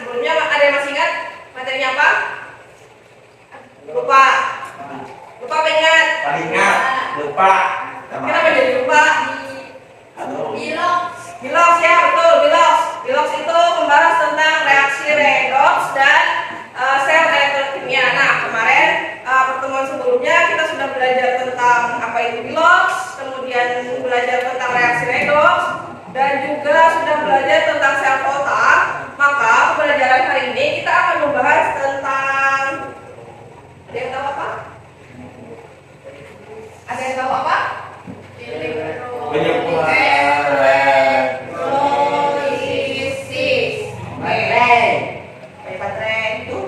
Sebelumnya ada yang masih ingat materinya apa? Lupa. Lupa apa ingat? Ingat. Lupa. Kenapa jadi lupa? Bilox ya, betul, bilox. Bilox itu membahas tentang reaksi redox dan sel elektrokimia. Nah, kemarin pertemuan sebelumnya kita sudah belajar tentang apa itu bilox, kemudian belajar tentang reaksi redox, dan juga sudah belajar tentang sel kota. Maka pembelajaran hari ini kita akan membahas tentang, ada yang tahu apa? Ada yang tahu apa? Elektrolisis. Baterai itu?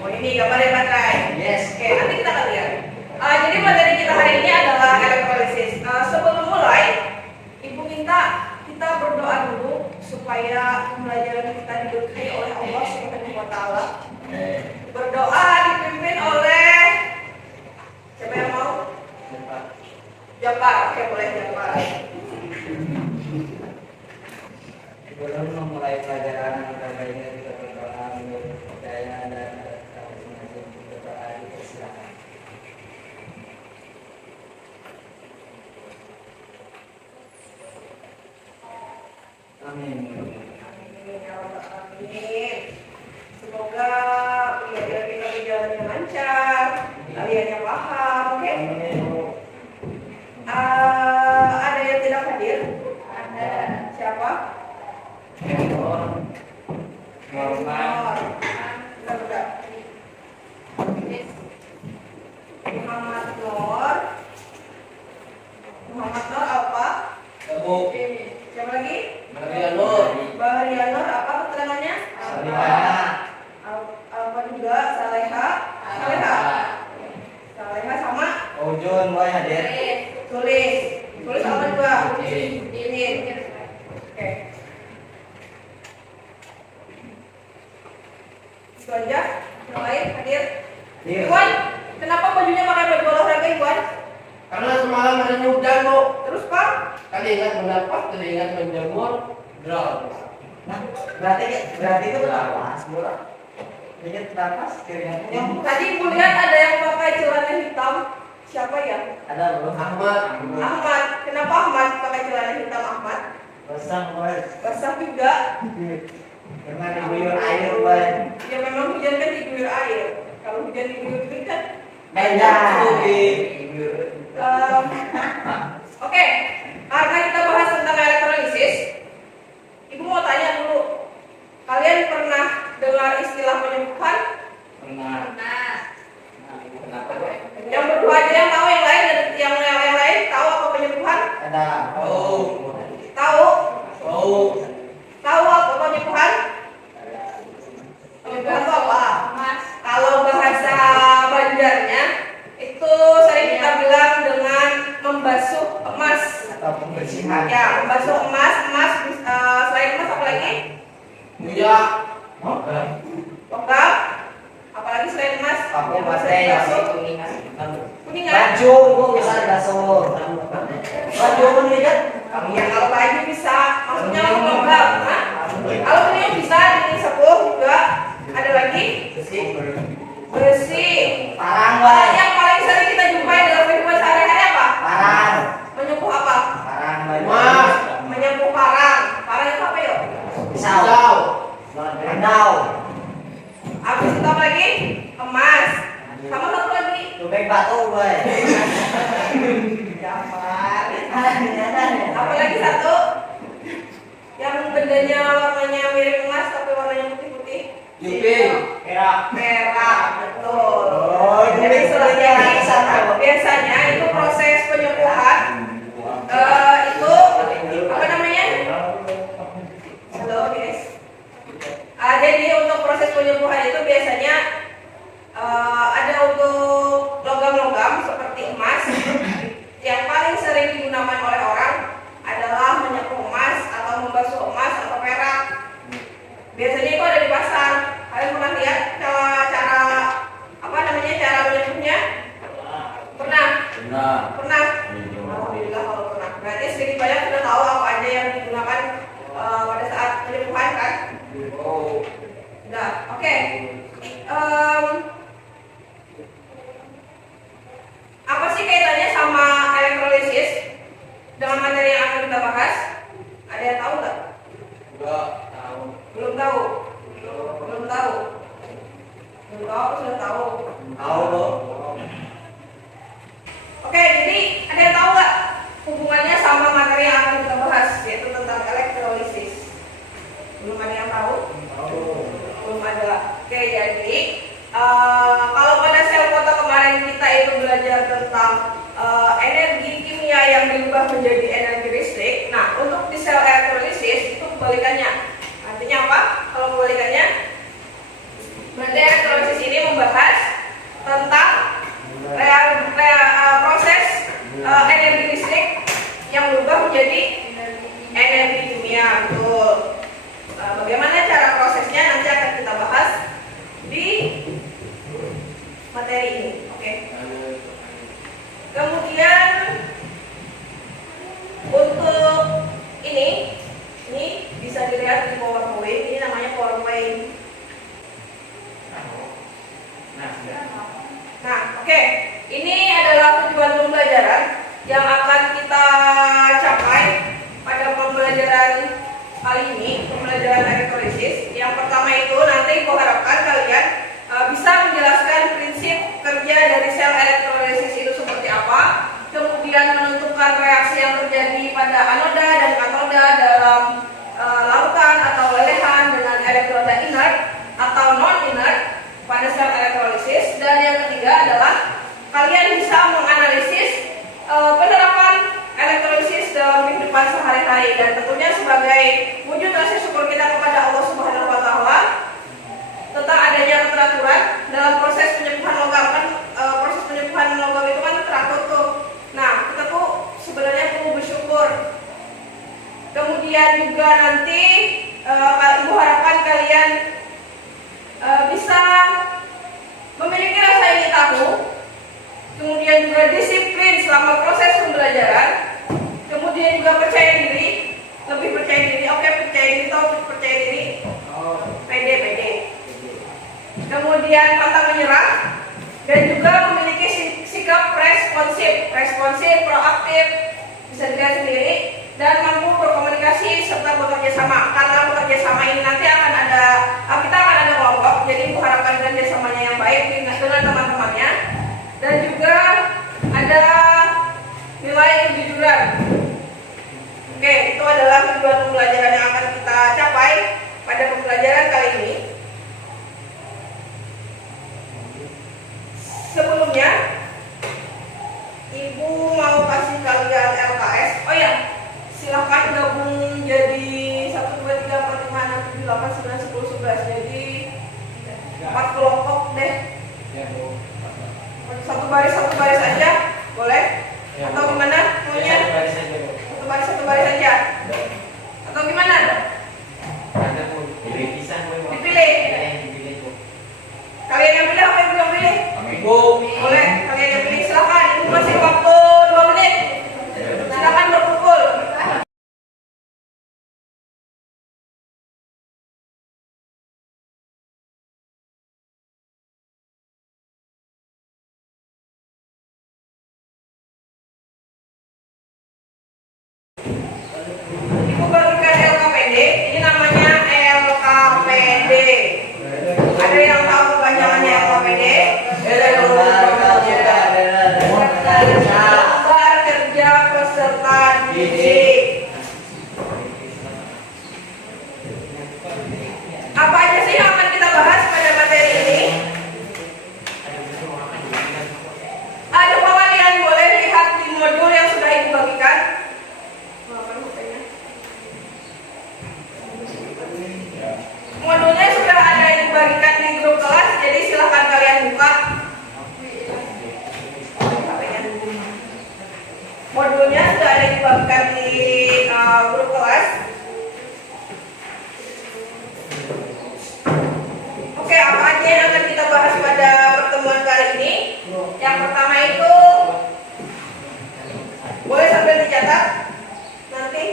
Oh, ini gambarnya baterai. Yes. Oke, nanti kita akan lihat. Jadi materi kita hari ini adalah elektrolisis. Sebelum mulai, Ibu minta kita berdoa dulu supaya pembelajaran kita diberkahi oleh Allah Subhanahu wa taala. Berdoa dipimpin oleh siapa yang mau? Jafar, oke boleh Jafar. Sebelum memulai pelajaran baiknya kita berdoa menurut percaya dan masing-masing berdoa dipersilakan. Amin. Amin. Semoga pelajaran kita berjalan lancar, kalian yang paham, oke? Ada yang tidak hadir? Ada. Siapa? Muhammad. Muhammad Nur. Muhammad Nur apa? Kamu. Siapa lagi? Maria Nur. Maria Nur apa keterangannya? Salihah. Apa juga? Saleha. Saleha sama? Ujun boy hadir. Tulis apa juga? Ini. Oke. Itu aja. Yang lain hadir. Iwan, kenapa bajunya pakai baju olahraga Iwan? Karena semalam ada hujan, Bu. Terus Pak? Tadi ingat mendapat, tadi ingat menjemur, drop. Nah, berarti itu berapa? Semula. Ingat berapa? Keringatnya. Tadi ibu lihat ada yang pakai celana hitam. Siapa ya? Ada belum? Ahmad. Ahmad. Kenapa Ahmad pakai celana hitam Ahmad? Basah boy. Basah juga. Karena diguyur air boy. Ya memang hujan kan diguyur air. Kalau hujan diguyur kan Beda. Oke, karena kita bahas tentang elektrolisis, Ibu mau tanya dulu, kalian pernah dengar istilah penyembuhan? Pernah. Kenapa boy? Yang berdua aja yang tahu, yang lain yang lain tahu apa penyembuhan? Ada. Tahu? Oh. Tahu apa penyembuhan? Penyembuhan itu apa? Kalau bahasa Banjarnya itu sering kita bilang dengan membasuh emas. Atau pembersihan. Ya, membasuh emas. Selain emas apa lagi? Buya. Logam. Apalagi selain emas? Pakai Yang bisa baterai dibasuh? kuningan. Kuningan. Baju bu bisa dibasuh. Baju kuningan. Ya, kalau baju bisa, maksudnya logam. Nah, kalau kuningan bisa disepuh juga. Ada lagi? Besi. Parang boy. Yang paling sering kita jumpai dalam kehidupan sehari-hari apa? Parang. Menyembuh apa? Parang boy. Mas. Menyembuh parang. Parang itu apa yuk? Pisau. Rendau. Habis itu apa lagi? Emas. Sama satu lagi. Lubek batu boy. Apa lagi satu? Yang bendanya warnanya mirip emas tapi warnanya putih-putih. Yupi. Perak. Merah, betul. Oh, Jadi jadi biasanya itu proses penyembuhan itu apa namanya? Halo guys. Jadi untuk proses penyembuhan itu biasanya ada untuk logam-logam seperti emas. Yang paling sering digunakan oleh orang adalah menyepuh emas atau membasuh emas atau perak. Biasanya itu ada di pasar. Kalian pernah lihat cara apa namanya cara menyepuhnya? Pernah? Pernah. Alhamdulillah kalau pernah. Berarti sedikit banyak sudah tahu apa aja yang digunakan pada saat penyembuhan kan? Udah, oke. Apa sih kaitannya sama elektrolisis dengan materi yang akan kita bahas? Ada yang tahu nggak? Belum tahu. Belum tahu. Belum tahu, sudah tahu. Tahu loh. Oke, jadi ada yang tahu nggak hubungannya sama materi yang akan kita bahas, yaitu tentang elektrolisis? Belum ada yang tahu? Belum ada. Oke, jadi kalau pada sel foto kemarin kita itu belajar tentang energi kimia yang berubah menjadi energi listrik. Nah, untuk di sel elektrolisis itu kebalikannya. Artinya apa? Kalau kebalikannya, berarti elektrolisis ini membahas tentang proses energi listrik yang berubah menjadi energi kimia. Betul. Bagaimana cara prosesnya nanti akan kita bahas di materi ini. Oke. Kemudian untuk ini bisa dilihat di PowerPoint. Ini namanya PowerPoint. Nah, oke. Ini adalah tujuan pembelajaran yang akan kita capai pada pembelajaran kali ini, pembelajaran elektrolisis. Yang pertama itu nanti kuharapkan kalian bisa menjelaskan prinsip kerja dari sel elektrolisis itu seperti apa, kemudian menentukan reaksi yang terjadi pada anoda dan katoda dalam larutan atau lelehan dengan elektroda inert atau non inert pada sel elektrolisis. Dan yang ketiga adalah kalian bisa menganalisis penerapan elektrolisis dalam kehidupan sehari-hari, dan tentunya sebagai wujud rasa syukur kita kepada Allah Subhanahu wa taala tentang adanya keteraturan dalam proses penyembuhan logam. Kan proses penyembuhan logam itu kan teratur tuh. Nah, kita tuh sebenarnya perlu bersyukur. Kemudian juga nanti Ibu harapkan kalian bisa memiliki rasa ingin tahu, kemudian juga disiplin selama proses pembelajaran, kemudian juga percaya diri, lebih percaya diri. Oke, percaya diri atau percaya diri? Pede. Kemudian pantang menyerah, dan juga memiliki sikap responsif, proaktif, bisa dilihat sendiri, dan mampu berkomunikasi serta bekerja sama. Karena bekerja sama ini nanti akan ada, kita akan ada kelompok, jadi Ibu harapkan kerjasamanya yang baik dengan teman-temannya, dan juga ada nilai kejujuran. Oke, itu adalah tujuan pembelajaran yang akan kita capai pada pembelajaran kali ini. Sebelumnya, Ibu mau kasih kalian LKS. Oh ya, silahkan gabung jadi 1, 2, 3, 4, 5, 6, 7, 8, 9, 10, 11. Jadi 4 kelompok deh. Satu baris aja, boleh? Atau gimana maunya? Satu baris aja. Atau gimana? Dipilih. Kalian yang pilih apa Ibu yang pilih? Boleh, kalian yang pilih silakan. Ibu kasih waktu 2 menit. Silakan berkumpul. Ibu bagikan LKPD. Ini namanya LKPD. Ada yang tahu kepanjangannya LKPD? Lembar kerja peserta didik. Apa aja sih yang akan kita bahas pada materi ini? Coba kalian boleh lihat di modul yang sudah Ibu bagikan. Modulnya sudah ada yang dibagikan di grup kelas, jadi silahkan kalian buka. Modulnya sudah ada yang dibagikan di grup kelas. Oke, apa aja yang akan kita bahas pada pertemuan kali ini? Yang pertama itu boleh sambil dicatat nanti.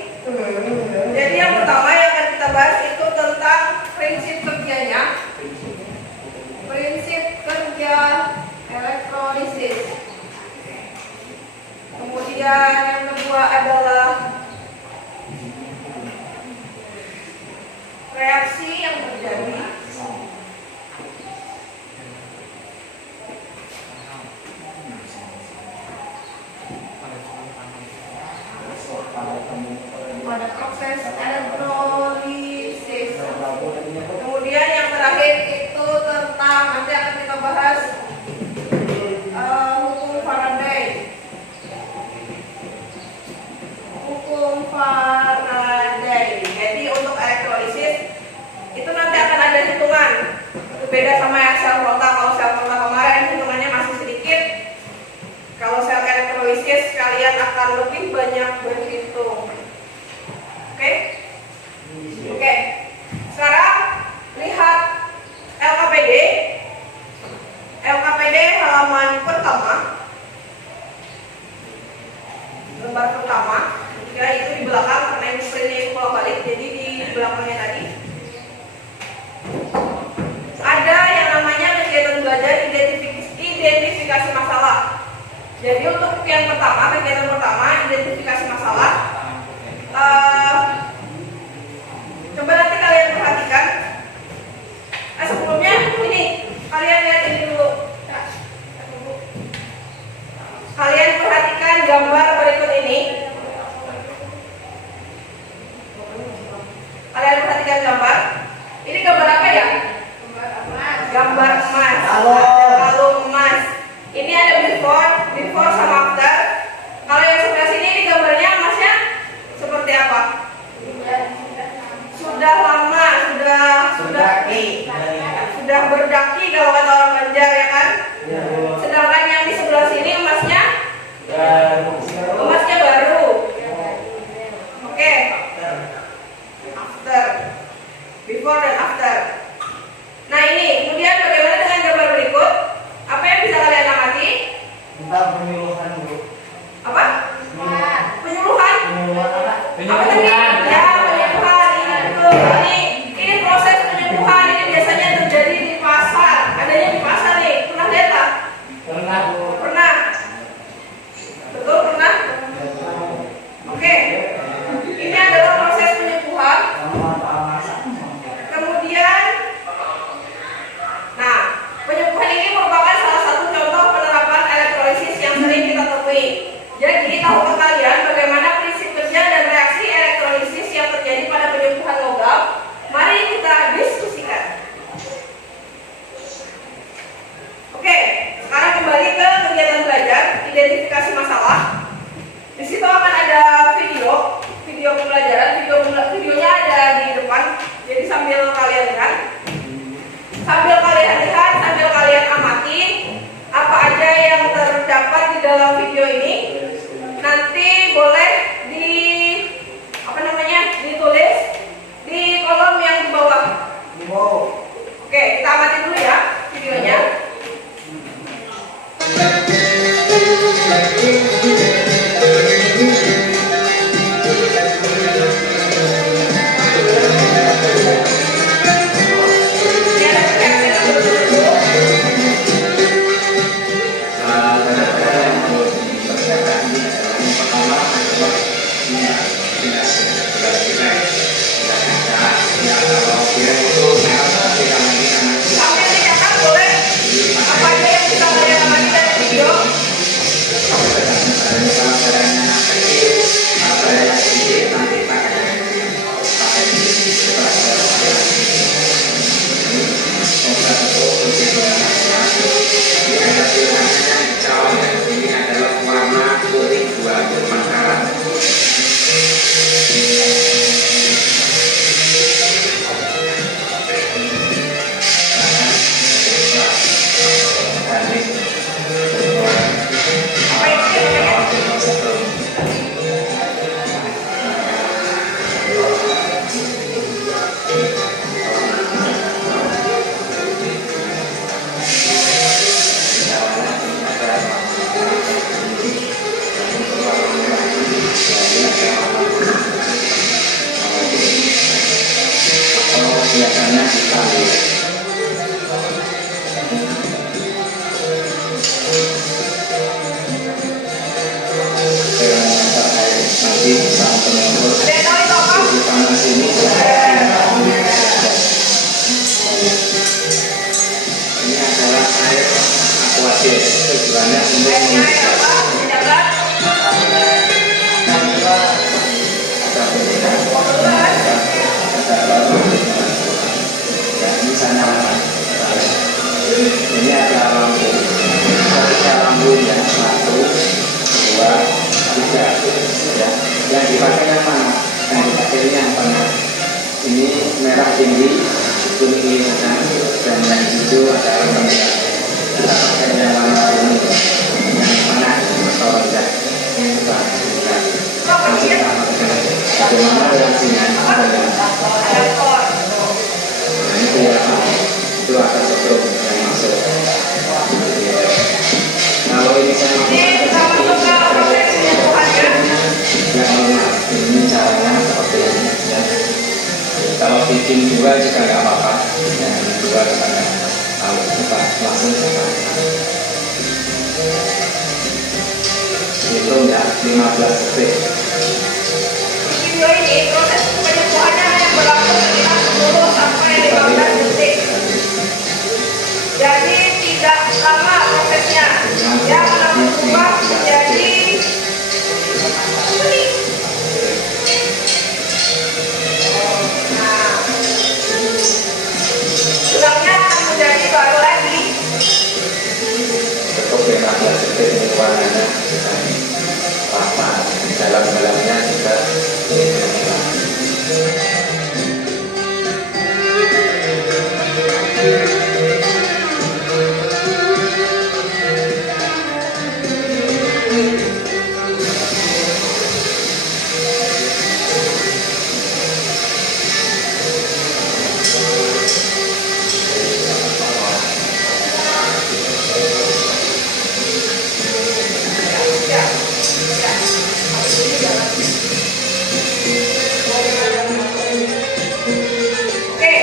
Jadi yang pertama yang akan kita bahas itu tentang prinsip hitungan. Itu beda sama yang sel kontak. Kalau sel kontak kemarin hitungannya masih sedikit. Kalau sel elektrolisis kalian akan lebih banyak berhitung. Oke? Oke. Sekarang lihat LKPD. LKPD halaman pertama. Lembar pertama. Ya, itu di belakang karena ini printnya bolak balik, jadi di belakangnya tadi ada yang namanya kegiatan belajar identifikasi masalah. Jadi untuk yang pertama, kegiatan pertama identifikasi masalah, coba nanti kalian perhatikan. Sebelumnya ini kalian lihat ini dulu. Kalian perhatikan gambar berikut ini. Kalian perhatikan gambar. Ini gambar apa ya? Gambar emas. Kalung emas. Ini ada before sama after. Kalau yang sebelah sini ini gambarnya emasnya seperti apa? Sudah lama, sudah berdaki kalau kata orang Banjar ya kan? Sedangkan yang di sebelah sini emasnya baru. Oke. After, before dan after. Nah ini, kemudian bagaimana dengan gambar berikut? Apa yang bisa kalian amati? Tentang penyuluhan dulu. Apa? Penyuluhan? Apa tadi? Ya, penyuluhan. Ini betul. Ini proses penyuluhan ini biasanya terjadi di pasar. Adanya di pasar nih. Pernah lihat tak? Pernah. Betul, pernah? Oke. Ini adalah proses penyuluhan. Kemudian, nah, penyembuhan ini merupakan salah satu contoh penerapan elektrolisis yang sering kita temui. Jadi, tahukah kalian bagaimana prinsip kerja dan reaksi elektrolisis yang terjadi pada penyembuhan logam? Mari kita diskusikan. Oke, sekarang kembali ke kegiatan belajar, identifikasi masalah. Di situ akan ada video pembelajaran, videonya ada di depan. Jadi sambil kalian lihat, sambil kalian amati apa aja yang terdapat di dalam video ini. Nanti boleh ditulis di kolom yang di bawah. Oke, kita amati dulu ya videonya. Sambil dicatat boleh apa aja yang bisa kalian amati dari video. Ini adalah warna kuning 24 karat. Apa yang kalian Biasanya sekali. Nanti saat penyembur ada yang tahu itu apa? di panas ini adalah air aquajet. Tujuannya untuk Airnya air apa? Jabat. misalnya ini ada lampu, ketika lampunya 1, 2, 3, ya. Yang dipakai yang mana? Yang dipakai yang tengah. Ini merah tinggi, kuning ringan, dua juga nggak apa-apa. Yang dua karena tahu kita langsung sama. Hitung ya 15 detik. Video ini proses penyembuhannya hanya berlangsung sekitar 10 sampai 15 detik. Jadi tidak lama prosesnya. Yang langsung berubah menjadi kuning. Nah, tulangnya akan menjadi baru lagi. Cukup 15 detik ini warnanya apa dalam-dalamnya juga Oke,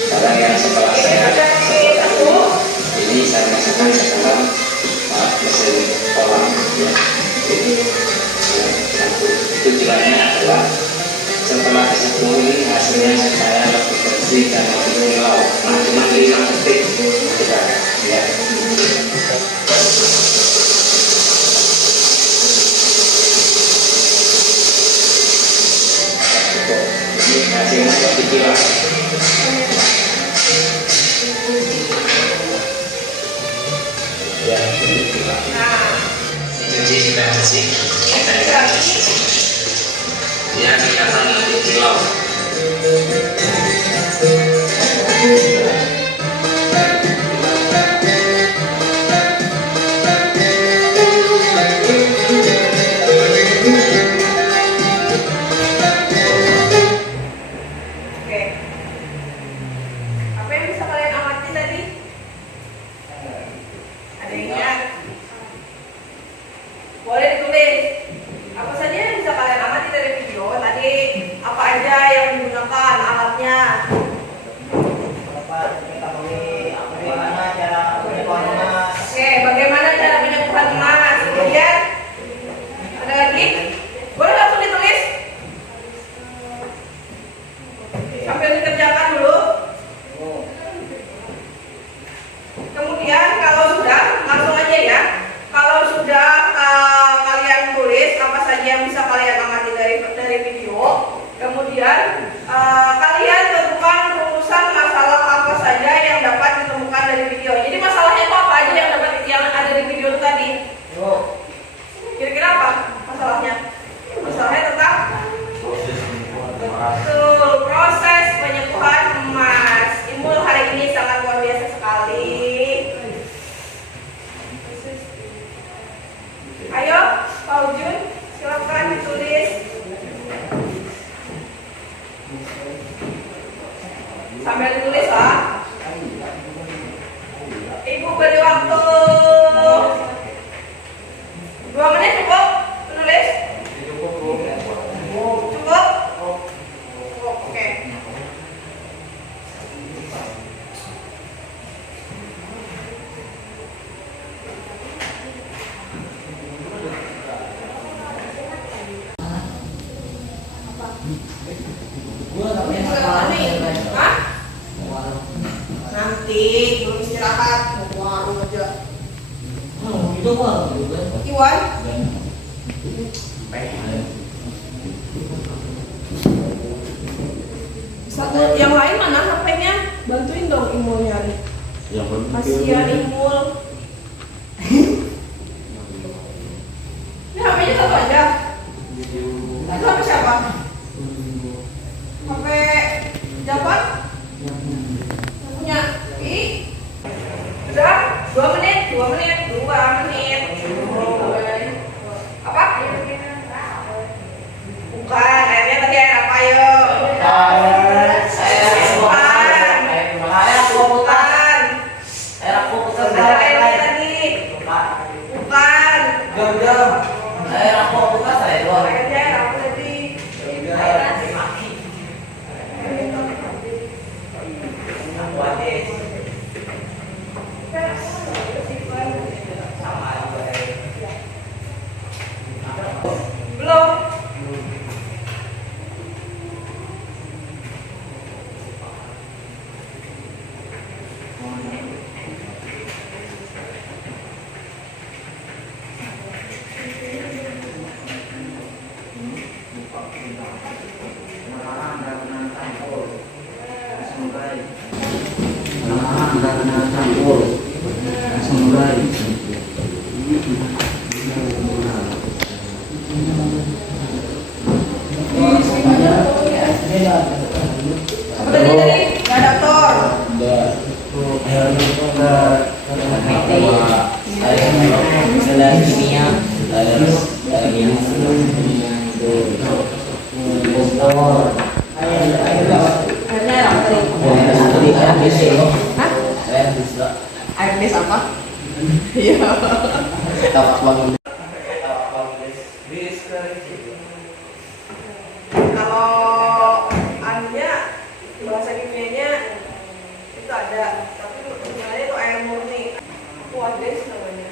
sekarang yang setelah ini saya sudah ditempuh. ini saya masukkan ke dalam mesin kolam ya. Jadi satu tujuannya adalah setelah disepuluh ini hasilnya supaya lebih bersih dan lebih kilau. Nah, cuma 5 detik sudah ya. Cukup. Ini hasilnya lebih kilau. Ya, lebih kilau. Nah, Cuci sudah bersih. Kita lagi. dia kelihatan lebih kilau. Oke. Apa yang bisa kalian amati tadi? Ada yang ingat? Boleh ditulis. Apa saja yang bisa kalian amati dari video tadi? Apa aja yang digunakan alatnya? Bagaimana cara penyembuhan emas? Oke, bagaimana cara penyembuhan emas? Kemudian ada lagi? Boleh langsung ditulis sambil dikerjakan dulu. Kemudian kalau sudah langsung aja ya. Kalau sudah kalian tulis apa saja yang bisa kalian amati dari video, kemudian kalian tentukan rumusan masalah apa saja yang dapat ditemukan dari video. Jadi masalahnya itu apa aja yang ada di video itu tadi? Kira-kira apa masalahnya? Masalahnya tentang betul, proses penyembuhan emas. Imul hari ini sangat luar biasa sekali. Ayo, Pak Ujun, silakan ditulis. Sambil ditulis lah. Ibu beri waktu 2 menit cukup menulis? Cukup? Oke. Hah? Nanti belum istirahat mau warung aja. Iwan? Satu yang lain mana HP-nya? Bantuin dong Imul nyari. Kasihan Imul. Ini HP-nya satu aja. Itu HP siapa? HP Japan? Punya I? Udah? 2 menit? 2 menit? 2 menit. Apa? Bukan, airnya tadi air apa yo? Saya Bukan. komputer. Ada air Sama juga dari Belum. Apa tadi? Nggak ada aktor. Akhirnya apa tadi? Hah? Air bis apa? Iya. Kalau anunya bahasa kimianya itu ada, tapi sebenarnya itu air murni. Aquades namanya.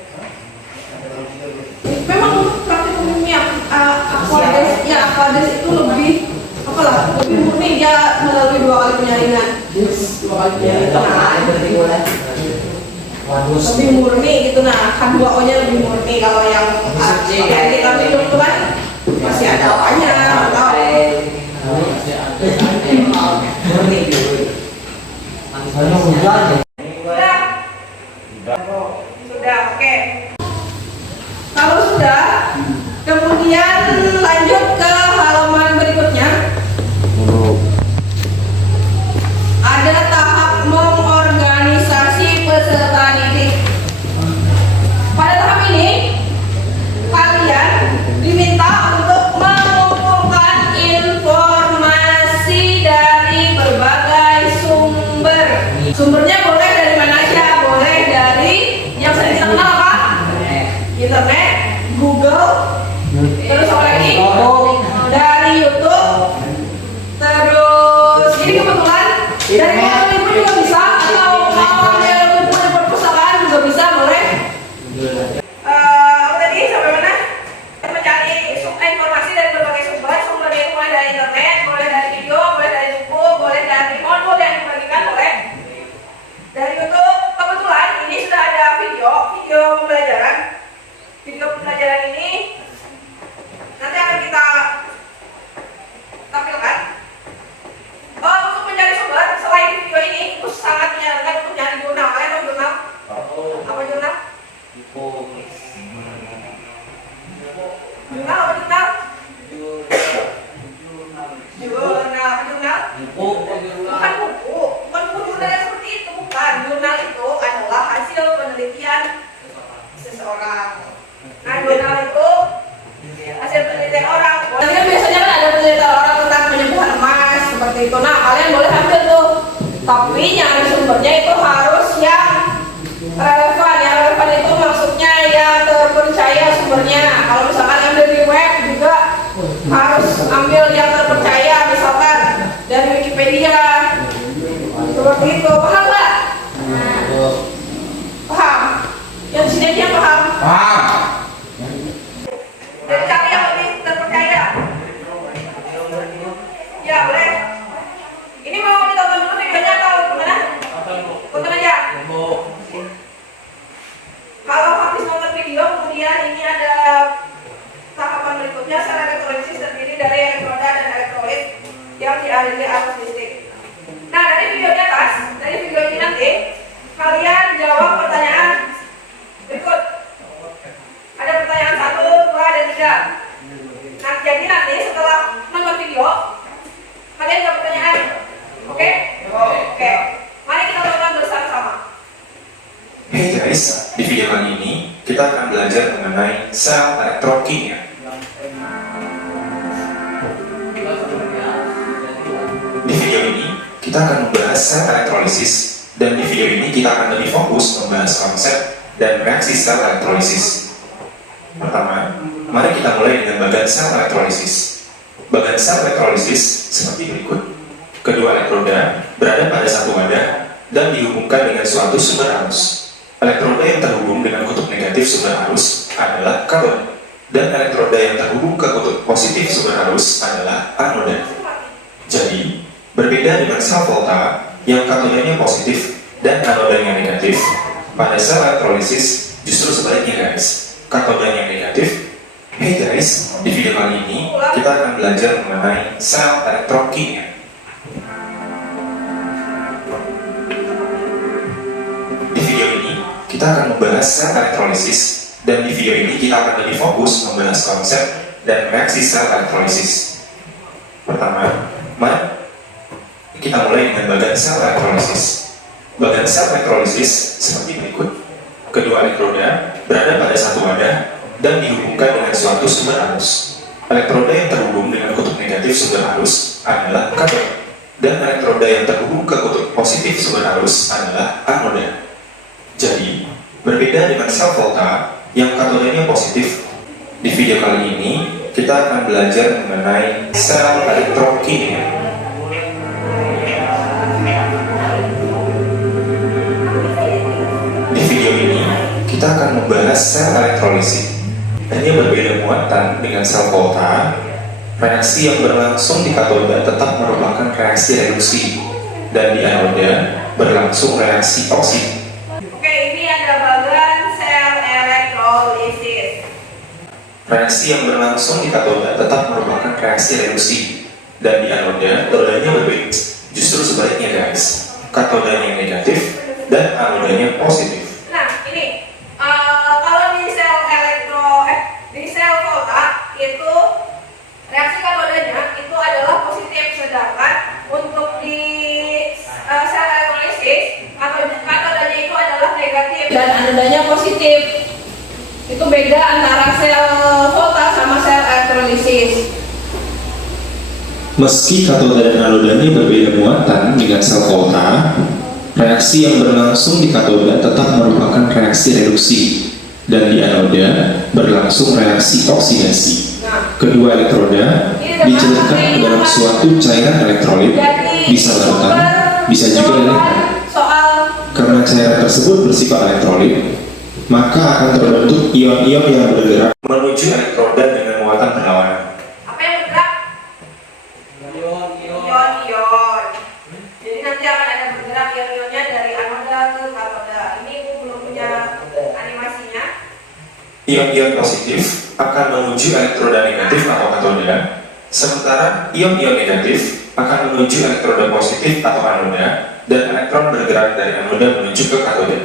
Memang praktikum kimia Aquades, ya Aquades itu lebih lebih murni, dia melalui 2 kali penyaringan. 2 kali penyaringan. Lebih murni gitu, nah H2O nya lebih murni. Kalau yang kita minum itu kan masih ada apanya, atau sudah oke. Kalau sudah, kemudian lanjut ke halaman berikutnya. Ada tahap mengorganisasi peserta didik. Pada tahap ini, kalian diminta untuk mengumpulkan informasi dari berbagai sumber. Sumbernya boleh dari mana aja, boleh dari yang sering kita kenal apa? Internet, Google, terus apa lagi? Dari YouTube, terus ini kebetulan dari kantor ibu juga bisa, atau mau ambil buku di perpustakaan juga bisa, boleh. Apa tadi sampai mana? Mencari informasi dari berbagai sumber. Sumbernya itu mulai dari internet, boleh dari video, boleh dari buku, boleh dari modul yang dibagikan, boleh. Dari YouTube, kebetulan ini sudah ada video pembelajaran. Video pembelajaran ini nanti akan kita tampilkan. Untuk mencari sumber selain video ini, itu sangat menyarankan untuk nyari jurnal. Kalian tahu jurnal? Apa jurnal? Jurnal apa jurnal? Jurnal apa jurnal? Bukan buku jurnal yang seperti itu, bukan. Jurnal itu adalah hasil penelitian seseorang. Nah, jurnal itu hasil penelitian orang. Tapi kan biasanya kan ada penelitian orang tentang penyembuhan emas seperti itu. Nah, kalian boleh ambil tuh. Tapi nyari sumbernya itu harus yang relevan. Yang relevan itu maksudnya yang terpercaya sumbernya. Kalau misalkan ambil di web juga harus ambil yang terpercaya, misalkan dari Wikipedia. Seperti itu. Paham nggak? Paham? Yang di sini aja yang paham? Paham. Jadi cari yang lebih terpercaya. Ya boleh. Ini mau ditonton dulu videonya atau gimana? Tonton aja. Kalau habis nonton video, kemudian ini ada tahapan berikutnya. Sel elektrolisis terdiri dari elektroda dan elektrolit yang dialiri arus listrik. Nah, dari video di atas, dari video ini nanti kalian jawab pertanyaan berikut. Ada pertanyaan 1, 2, dan 3. Nah, jadi nanti setelah nonton video, kalian jawab pertanyaan. Oke? Oke. Mari kita tonton bersama-sama. Hey guys, di video kali ini kita akan belajar mengenai sel elektrokimia. Di video ini kita akan membahas sel elektrolisis, dan di video ini kita akan lebih fokus membahas konsep dan reaksi sel elektrolisis. Pertama, mari kita mulai dengan bagan sel elektrolisis. Bagan sel elektrolisis seperti berikut. Kedua elektroda berada pada satu wadah dan dihubungkan dengan suatu sumber arus. Elektroda yang terhubung dengan kutub negatif sumber arus adalah katoda, dan elektroda yang terhubung ke kutub positif sumber arus adalah anoda. Jadi, berbeda dengan sel volta yang katodanya positif dan anodanya negatif, pada sel elektrolisis justru sebaliknya guys, katodanya negatif. Hey guys, di video kali ini kita akan belajar mengenai sel elektrokimia. Di video ini kita akan membahas sel elektrolisis, dan di video ini kita akan lebih fokus membahas konsep dan reaksi sel elektrolisis. Pertama, mari kita mulai dengan bagan sel elektrolisis. Bagan sel elektrolisis seperti berikut. Kedua elektroda berada pada satu wadah dan dihubungkan dengan suatu sumber arus. Elektroda yang terhubung dengan kutub negatif sumber arus adalah katoda, dan elektroda yang terhubung ke kutub positif sumber arus adalah anoda. Jadi, berbeda dengan sel volta yang katodanya positif, di video kali ini kita akan belajar mengenai sel elektrokimia. Di video ini kita akan membahas sel elektrolisis. Hanya berbeda muatan dengan sel volta, reaksi yang berlangsung di katoda tetap merupakan reaksi reduksi, dan di anoda berlangsung reaksi oksida. Oke, ini ada bagan sel elektrolisis. Reaksi yang berlangsung di katoda tetap merupakan reaksi reduksi, dan di anoda todanya berbeda. Justru sebaliknya guys, katodanya negatif dan anodanya positif. Nah, ini kalau di sel volta itu reaksi katodanya itu adalah positif, sedangkan untuk di sel elektrolisis katodanya itu adalah negatif dan anodanya positif. Itu beda antara sel volta sama sel elektrolisis. Meski katoda dan anodanya berbeda muatan dengan sel volta, reaksi yang berlangsung di katoda tetap merupakan reaksi reduksi, dan di anoda berlangsung reaksi oksidasi. Kedua elektroda dicelupkan ke dalam suatu cairan elektrolit, bisa larutan, bisa juga lelehan. Karena cairan tersebut bersifat elektrolit, maka akan terbentuk ion-ion yang bergerak menuju elektroda dengan muatan berlawanan. Apa yang bergerak? Ion. Ion-ion. Jadi nanti akan ada bergerak ion-ionnya dari anoda ke katoda. Ini Ibu belum punya animasinya. Ion-ion positif akan menuju elektroda negatif atau katoda, sementara ion-ion negatif akan menuju elektroda positif atau anoda, dan elektron bergerak dari anoda menuju ke katoda.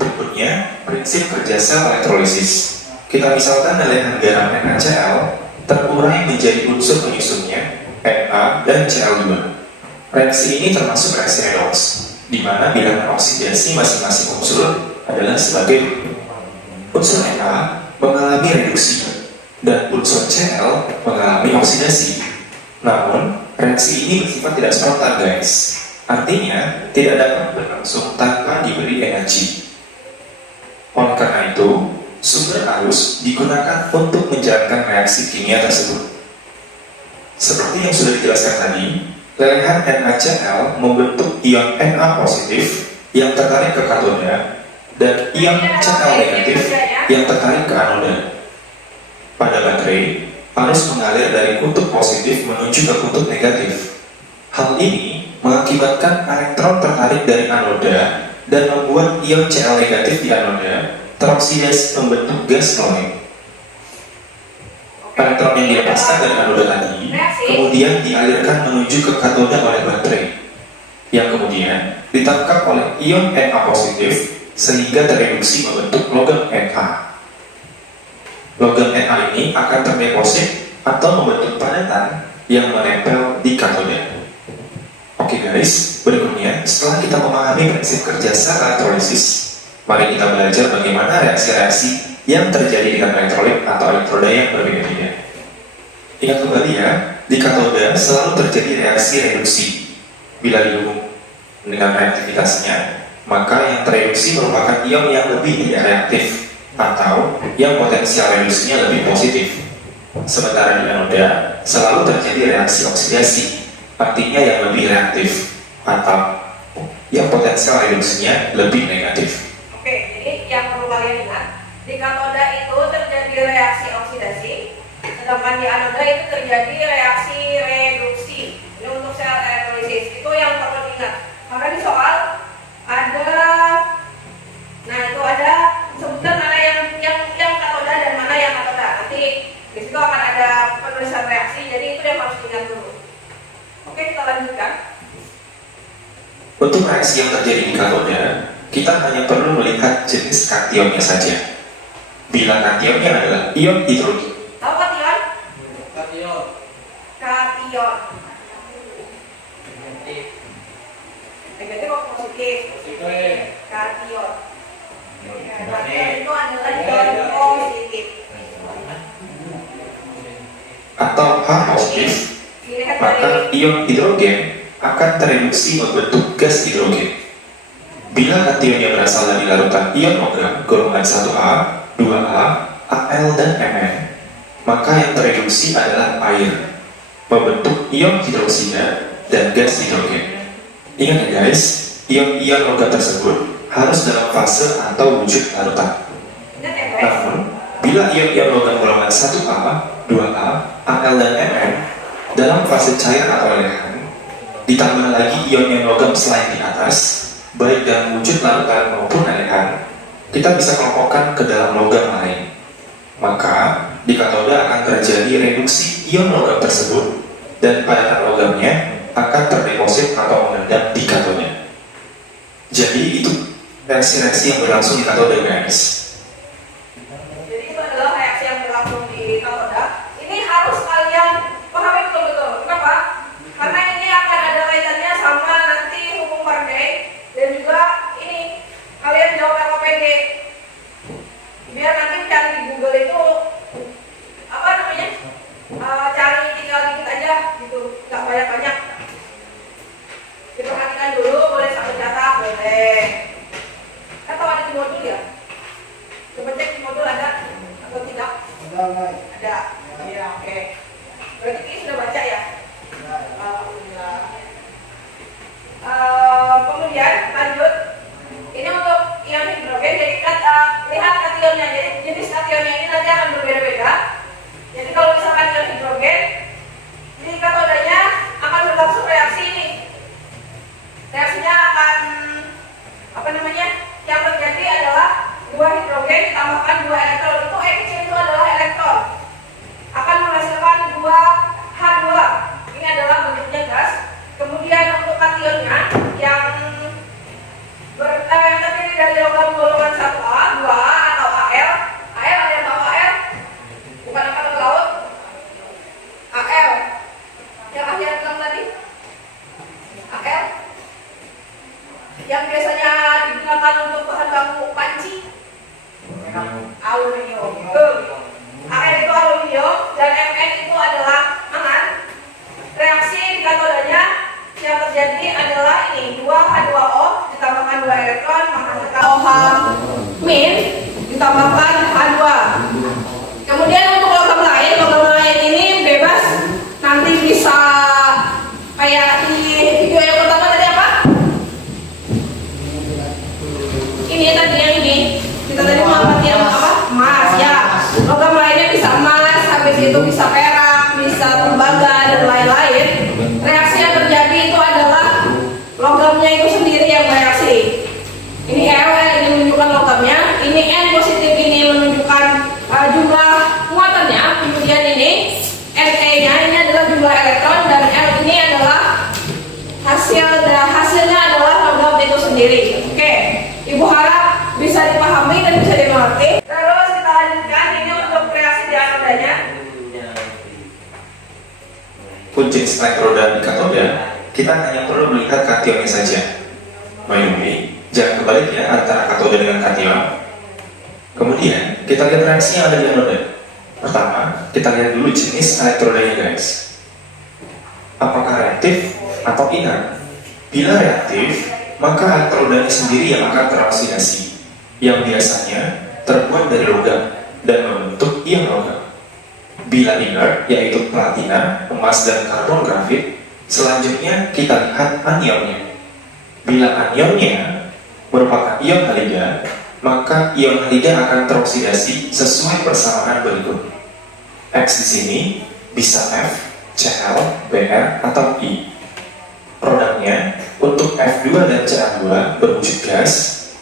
Berikutnya, prinsip kerja sel elektrolisis. Kita misalkan lelehan garam NaCl terurai menjadi unsur penyusunnya Na dan Cl2. Reaksi ini termasuk reaksi redoks, di mana bilangan oksidasi masing-masing unsur adalah sebagai unsur Na mengalami reduksi dan unsur Cl mengalami oksidasi. Namun, reaksi ini bersifat tidak spontan guys. Artinya, tidak dapat berlangsung tanpa diberi energi. Oleh karena itu, sumber arus digunakan untuk menjalankan reaksi kimia tersebut. Seperti yang sudah dijelaskan tadi, lelehan NaCl membentuk ion Na positif yang tertarik ke katoda dan ion Cl negatif yang tertarik ke anoda. Pada baterai, arus mengalir dari kutub positif menuju ke kutub negatif. Hal ini mengakibatkan elektron tertarik dari anoda dan membuat ion Cl negatif di anoda teroksidasi membentuk gas klorin. Elektron yang dilepaskan dari anoda tadi kemudian dialirkan menuju ke katoda oleh baterai, yang kemudian ditangkap oleh ion Na positif sehingga tereduksi membentuk logam Na. Logam Na ini akan terdeposit atau membentuk padatan yang menempel di katoda. Oke guys, berikutnya setelah kita memahami prinsip kerja sel elektrolisis, mari kita belajar bagaimana reaksi-reaksi yang terjadi dengan elektrolit atau elektroda yang berbeda-beda. Ingat kembali ya, di katoda selalu terjadi reaksi reduksi. Bila dihubung dengan reaktivitasnya, maka yang tereduksi merupakan ion yang lebih tidak reaktif atau yang potensial reduksinya lebih positif. Sementara di anoda selalu terjadi reaksi oksidasi, artinya yang lebih reaktif atau yang potensial reduksinya lebih negatif. Oke, jadi yang perlu kalian ingat, di katoda itu terjadi reaksi oksidasi, sedangkan di anoda itu terjadi reaksi reduksi. Ini untuk sel elektrolisis, itu yang perlu diingat. Maka di soal ada, nah itu ada sebutan mana yang katoda dan mana yang anoda. Nanti di situ akan ada penulisan reaksi, jadi itu yang harus diingat dulu. Oke, kita lanjutkan. Untuk reaksi yang terjadi di katoda, kita hanya perlu melihat jenis kationnya saja. Bila kationnya adalah ion hidrogen. Tahu kation? Kation. Kation. Negatif. Negatif atau positif? Positif. Kation. Kation itu adalah ion positif. Atau H positif, Dilihat maka dari ion hidrogen akan tereduksi membentuk gas hidrogen. Bila kationnya berasal dari larutan ion logam golongan 1A, 2A, Al, dan Mn, maka yang tereduksi adalah air, membentuk ion hidroksida dan gas hidrogen. Ingat ya guys, ion-ion logam tersebut harus dalam fase atau wujud larutan. ingat ya guys. Namun, bila ion-ion logam golongan 1A, 2A, Al, dan Mn dalam fase cair atau lehan, ditambah lagi ion-ion logam selain di atas, baik dalam wujud larutan maupun lehan, kita bisa kelompokkan ke dalam logam lain. Maka, di katoda akan terjadi reduksi ion logam tersebut, dan padatan logamnya akan terdeposit atau mengendap di katoda. Jadi, itu reaksi-reaksi yang berlangsung di katoda, guys. Jadi itu adalah reaksi yang berlangsung di katoda. Ini harus kalian pahami betul-betul. Kenapa? Karena ini akan ada kaitannya sama nanti hukum Faraday dan juga ini kalian jawab LKPD. Biar nanti cari di Google itu apa namanya? Cari tinggal dikit aja gitu, nggak banyak-banyak. Diperhatikan dulu, boleh sampai catat, boleh. Atau ada di modul ya? Coba cek di modul ada atau tidak? Ada. Iya, oke. Berarti ini sudah baca ya? Alhamdulillah. Kemudian lanjut. Ini untuk ion hidrogen. Jadi lihat kationnya. Jadi jenis kationnya ini nanti akan berbeda-beda. Jadi kalau misalkan ion hidrogen, di katodanya akan berlangsung reaksi ini. Reaksinya akan apa namanya? Yang terjadi adalah 2 hidrogen ditambahkan 2 elektron. Itu E kecil itu adalah elektron. Akan menghasilkan 2 H2. Ini adalah bentuknya gas. Kemudian untuk kationnya yang terdiri dari logam golongan 1A, 2A atau Al. Al ada yang tahu Al? Bukan angkatan laut. Al. Yang akhirnya bilang tadi? Al. Yang biasanya digunakan untuk bahan baku panci. Aluminium. Al itu aluminium dan Mn itu adalah mangan. Reaksi di katodanya yang terjadi adalah ini 2H2O ditambahkan 2 elektron menghasilkan OH min ditambahkan H2. Kemudian untuk logam lain ini bebas, nanti bisa kayak di video yang pertama tadi apa? Ini tadi yang ini kita tadi mengamati yang apa? Emas ya. Logam lainnya bisa emas, habis itu bisa perak, bisa tembaga dan lain-lain. Reaksi yang terjadi itu adalah logamnya itu sendiri yang bereaksi. Ini L ini menunjukkan logamnya, ini N positif ini menunjukkan jumlah muatannya. Kemudian ini Na ini adalah jumlah elektron dan L ini adalah hasilnya adalah logam itu sendiri. Oke, Ibu harap bisa dipahami dan bisa dimengerti. Terus kita lanjutkan ini untuk reaksi di anodanya. Untuk jenis elektroda di katoda, kita hanya perlu melihat kationnya saja. By the way, jangan kebalik ya antara katoda dengan kation. Kemudian, kita lihat reaksi yang ada di anoda. Pertama, kita lihat dulu jenis elektrodanya guys. Apakah reaktif atau inert? Bila reaktif, maka elektrodanya sendiri yang akan teroksidasi, yang biasanya terbuat dari logam dan membentuk ion logam. Bila inert, yaitu platina, emas, dan karbon grafit, selanjutnya kita lihat anionnya. Bila anionnya merupakan ion halida, maka ion halida akan teroksidasi sesuai persamaan berikut. X di sini bisa F, Cl, Br, atau I. Produknya untuk F2 dan Ca2 berwujud gas,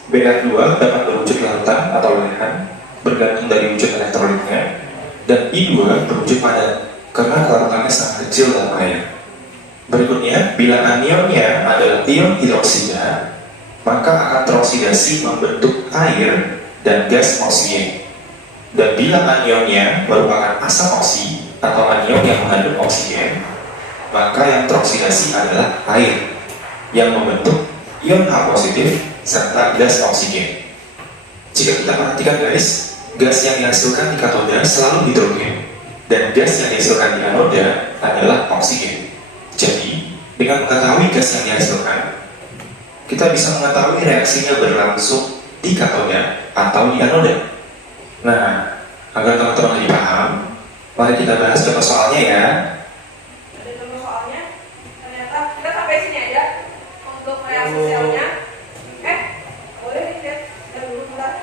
Br2 dapat berwujud lautan atau lehan bergantung dari wujud elektrolitnya, dan I2 berwujud padat karena kelarutannya sangat kecil dalam air. Berikutnya, bila anionnya adalah ion hidroksida, maka akan teroksidasi membentuk air dan gas oksigen. Dan bila anionnya merupakan asam oksi atau anion yang mengandung oksigen, maka yang teroksidasi adalah air yang membentuk ion H positif serta gas oksigen. Jika kita perhatikan guys, gas yang dihasilkan di katoda selalu hidrogen dan gas yang dihasilkan di anoda adalah oksigen. Jadi, dengan mengetahui gas yang dihasilkan, kita bisa mengetahui reaksinya berlangsung di katoda atau di anoda. Nah, agar teman-teman lebih paham, mari kita bahas contoh soalnya ya. Ada contoh soalnya. Ternyata kita sampai sini aja untuk reaksi selnya. Boleh dilihat dan dulu bentar.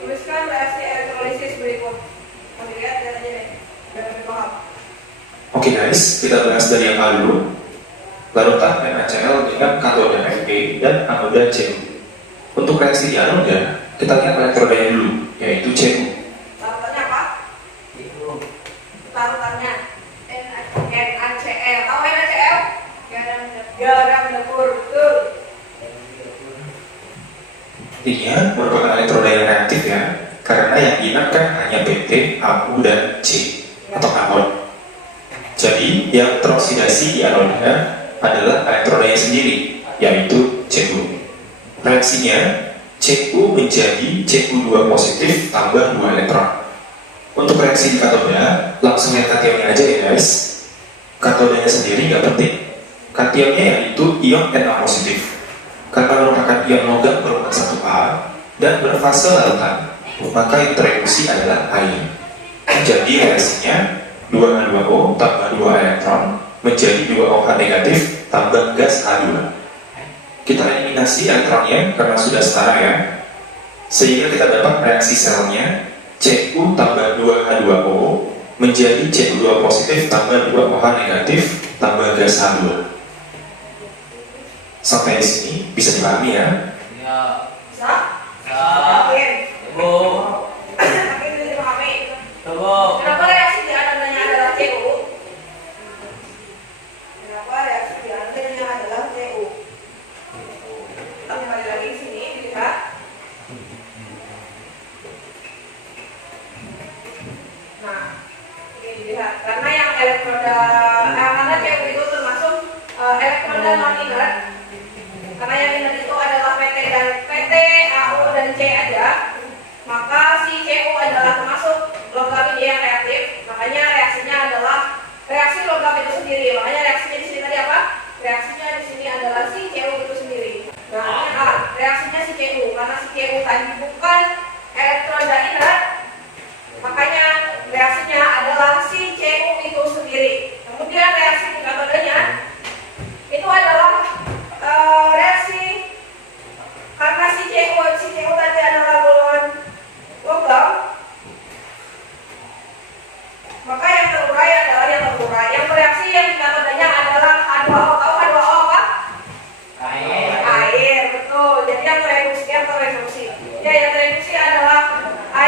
Tuliskan reaksi elektrolisis berikut. Mau dilihat aja deh, biar lebih paham. Oke guys, kita bahas dari yang A dulu. Larutan NaCl dengan katoda Fe dan anoda Cu. Untuk reaksi di anoda, kita lihat elektrodanya dulu, yaitu Cu. Larutannya apa? Larutannya NaCl. Tahu NaCl? Garam dapur. Betul. Intinya merupakan elektroda yang reaktif ya, karena yang diingatkan hanya PT, Aku, dan C atau katon. Jadi yang teroksidasi di anoda adalah elektrodanya sendiri, yaitu Cu. Reaksinya, Cu menjadi Cu2 positif tambah 2 elektron. Untuk reaksi di katoda, langsung lihat kationnya aja ya guys. Katodanya sendiri nggak penting. Kationnya yaitu ion Na positif. Karena merupakan ion logam berurat 1A dan berfase larutan, maka yang tereduksi adalah air. Jadi reaksinya 2H2O tambah 2 elektron menjadi 2OH negatif tambah gas H2. Kita eliminasi elektronnya karena sudah setara ya, sehingga kita dapat reaksi selnya Cu tambah 2H2O menjadi Cu2 positif tambah 2OH negatif tambah gas H2. Sampai di sini bisa dipahami ya? Ya. Bisa? Ya. Yakin? Bu. Yakin bisa dipahami? Bu. Kenapa reaksi di anodanya adalah Cu? Kenapa reaksi di anodanya adalah Cu? Kita kembali lagi ke sini, dilihat. Nah, ini dilihat. Karena yang elektroda, karena Cu itu termasuk elektroda non-inert. Karena yang inert itu adalah PT, AU, dan C aja. Maka si Cu adalah termasuk logam yang reaktif. Makanya reaksinya adalah reaksi logam itu sendiri. Makanya reaksinya di sini tadi apa? Reaksinya di sini adalah si Cu itu sendiri. Nah, reaksinya si Cu. Karena si Cu tadi bukan elektroda inert, makanya reaksinya adalah si Cu itu sendiri. Kemudian reaksi di katodanya itu adalah reaksi karena si Cu tadi adalah golongan logam, maka yang terurai adalah yang terurai. Yang bereaksi yang di katodanya adalah H2O. Tahu H2O apa? Air, betul. Jadi yang tereduksi. Ya, yang tereduksi adalah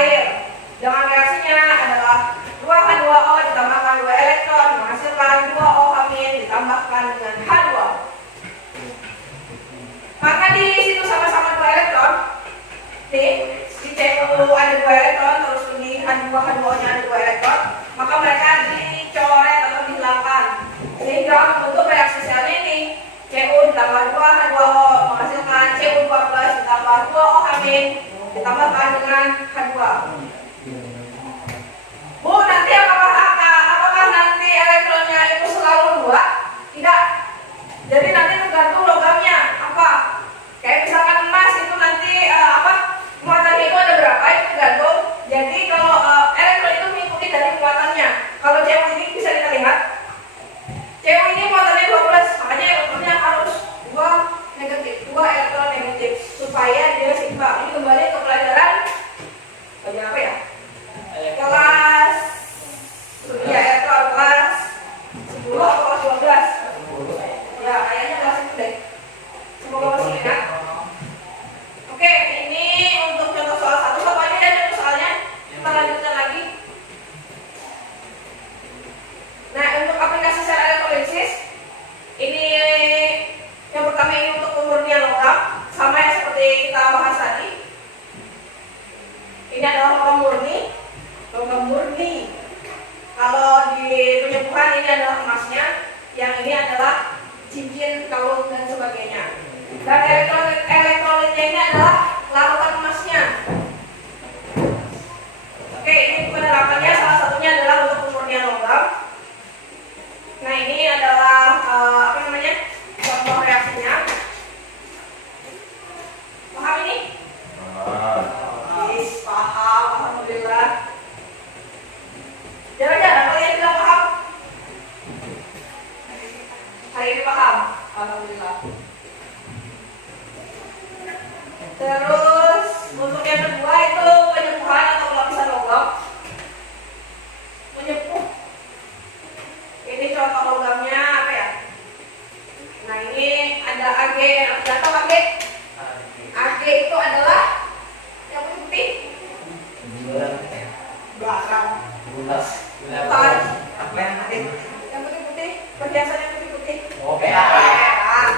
air. Dengan reaksinya adalah 2H2O ditambahkan 2 elektron menghasilkan 2O ini adalah emasnya, yang ini adalah cincin, kalung dan sebagainya. Dan elektrolitnya ini adalah larutan emasnya. Oke, ini penerapannya salah satunya adalah untuk pemurnian logam. Nah, ini adalah contoh reaksinya. Paham ini? Yes, paham, alhamdulillah. Jarang-jarang kalian bilang paham. Hari ini paham, alhamdulillah. Terus untuk yang kedua itu penyembuhan atau pelapisan logam. Menyepuh. Ini contoh logamnya apa ya? Nah, ini ada AG, atau AG. AG itu adalah yang putih. Belakang. Bulas. Bukan. Apa yang tadi? Yang putih-putih, perhiasan yang putih-putih. Oh, Perak.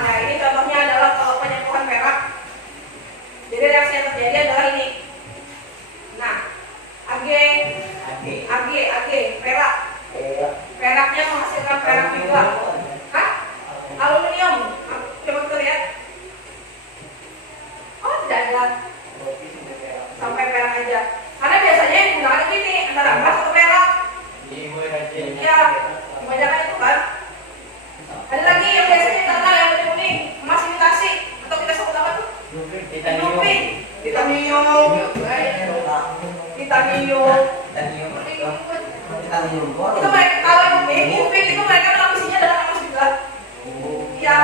Nah, ini contohnya adalah kalau penyembuhan perak. Jadi reaksi yang terjadi adalah ini. Nah, AG, perak. Peraknya menghasilkan perak juga. Hah? Aluminium. Coba kita lihat. Oh, tidak ada. Sampai perak aja. Karena biasanya yang digunakan ini antara emas atau perak. Ya, kebanyakan itu kan. Ada lagi yang biasanya terkenal yang kuning, emas imitasi atau kita sebut apa tuh? Titanium. Itu mereka kalau infin itu mereka melapisinya dengan emas juga. Ya,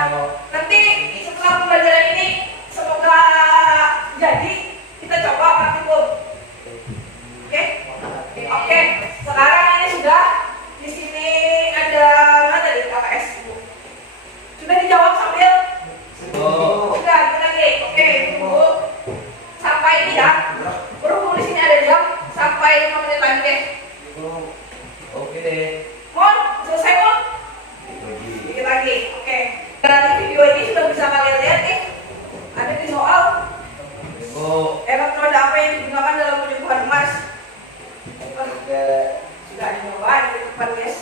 nanti setelah pembelajaran ini semoga jadi kita coba praktikum. Oke. Sekarang ini sudah di sini ada mana tadi KPS Bu? Sudah dijawab sambil sudah kita lagi. Oke, Bu. Sampai ini ya. Berhubung di sini ada jam sampai 5 menit lagi deh. Oke deh. Mon, selesai Mon? Dikit lagi. Oke. Dari video ini sudah bisa kalian lihat nih. Ada di soal. Elektroda apa yang digunakan dalam penyembuhan emas? Sudah ada jawaban di depan guys.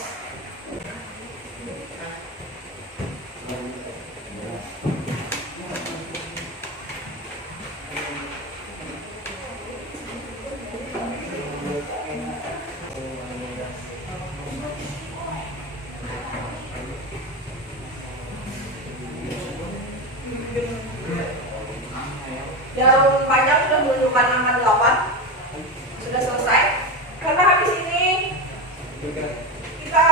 Jarum panjang sudah menunjukkan angka 8. Sudah selesai. Karena habis ini kita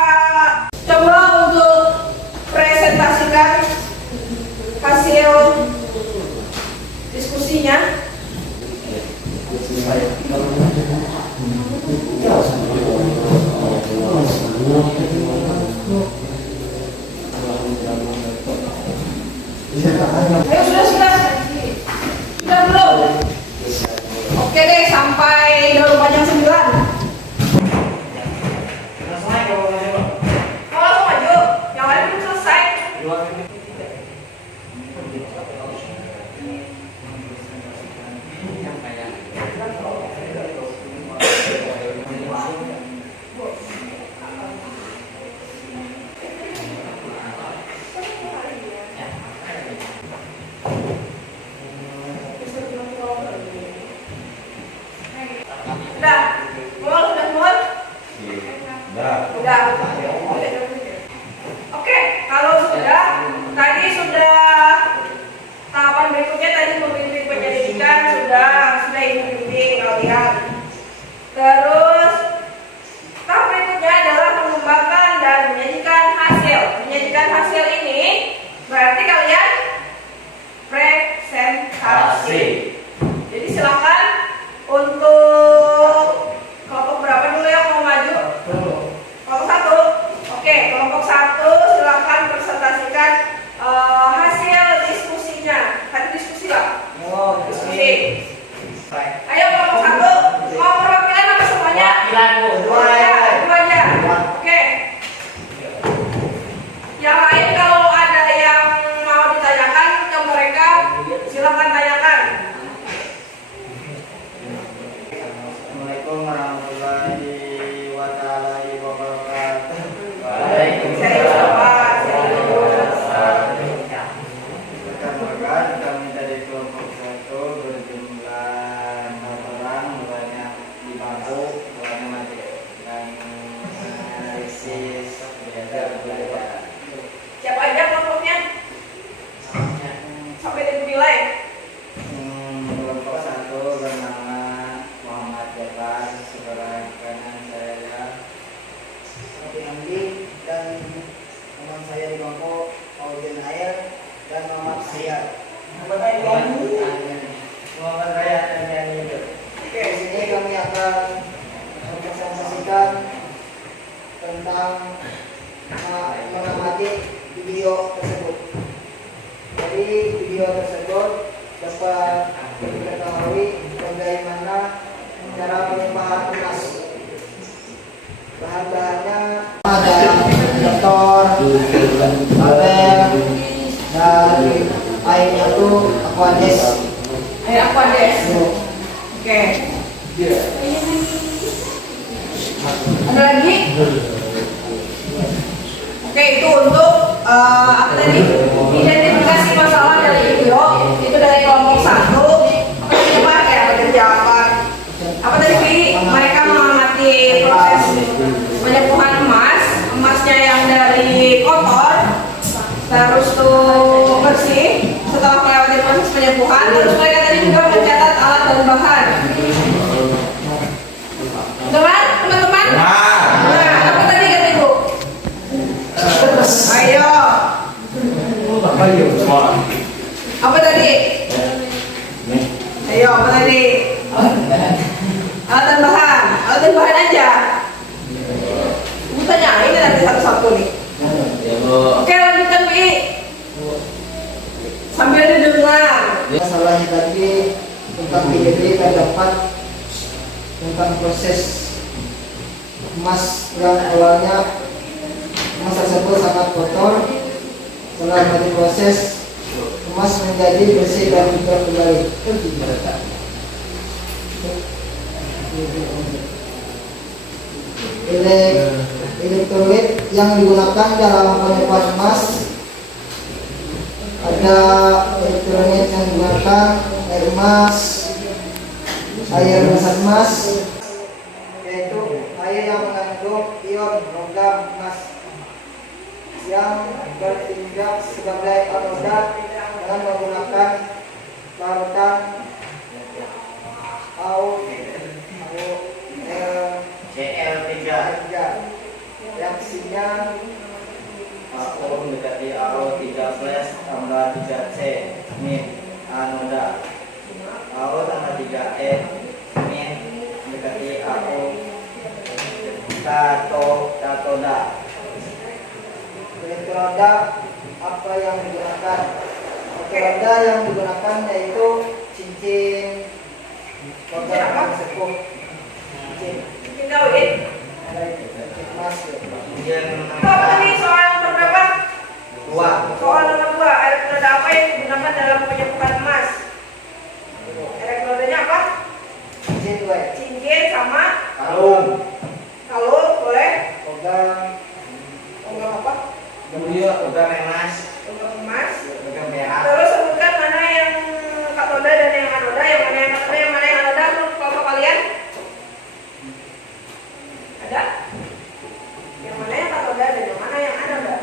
coba untuk presentasikan hasil diskusinya. Ayo sudah belum? Oke deh, sampai jarum panjang 9. Langsung maju. Yang lain belum selesai. Udah. Oke, kalau sudah, tadi sudah tahapan berikutnya tadi membimbing penyelidikan sudah ini kalau lihat. Terus tahap berikutnya adalah mengembangkan dan menyajikan hasil. Menyajikan hasil ini berarti kalian presentasi. Jadi silakan untuk kelompok berapa dulu yang mau maju? Kelompok 1. Oke, kelompok 1 silakan presentasikan hasil diskusinya. Tadi diskusi lah. Diskusi. Ayo kelompok 1. Mau perwakilan apa semuanya? Dua aja. Oke. Yang lain kalau ada yang mau ditanyakan ke mereka, silakan tanyakan. Assalamualaikum warahmatullahi wabarakatuh. mengamati video tersebut. Dari video tersebut dapat diketahui bagaimana cara penyimpanan emas. Bahan-bahannya ada motor, kabel, dan airnya itu Aquades. Air Aquades. Oke. Ada lagi? Oke, itu untuk apa tadi? Identifikasi masalah dari video itu dari kelompok 1. Apa tadi Pak? Ya, berjawaban. Apa tadi Pi? Mereka mengamati proses penyembuhan emas, emasnya yang dari kotor, terus tuh bersih. Setelah melewati proses penyembuhan, terus mereka tadi juga mencatat alat dan bahan. Benar, teman-teman? Nah, apa tadi kata Ibu? Ayo. Apa tadi? Ayo, apa tadi? Alat dan bahan. Alat dan bahan aja. Ibu tanya ini nanti satu-satu nih. Oke, lanjutkan Pi. Sambil didengar. Masalahnya tadi tentang video terdapat tentang proses emas yang awalnya emas tersebut sangat kotor. Setelah diproses, emas menjadi bersih dan juga kembali. Elektrolit yang digunakan dalam penyimpanan emas, ada elektrolit yang digunakan air emas, air mesin emas, yaitu air yang mengandung ion logam emas yang bertindak sebagai anoda dengan menggunakan larutan CL3. Reaksinya AO mendekati AO3 plus tambah 3C min anoda. AO tambah 3E min mendekati AO katoda. elektroda apa yang digunakan? Elektroda yang digunakan yaitu cincin logam sepuh, cincin Kawin. emas. Itu apa tadi soal nomor berapa? 2. Soal nomor 2. Elektroda apa yang digunakan dalam penyembuhan emas? Elektrodanya apa? Cincin gue, Cincin sama Kalung. kalung, boleh? logam, Logam apa? Logam emas. Logam emas. Logam perak. Terus sebutkan mana yang katoda dan yang anoda, yang mana yang katoda, yang mana yang anoda menurut kelompok kalian? Ada? Yang mana yang katoda dan yang mana yang anoda?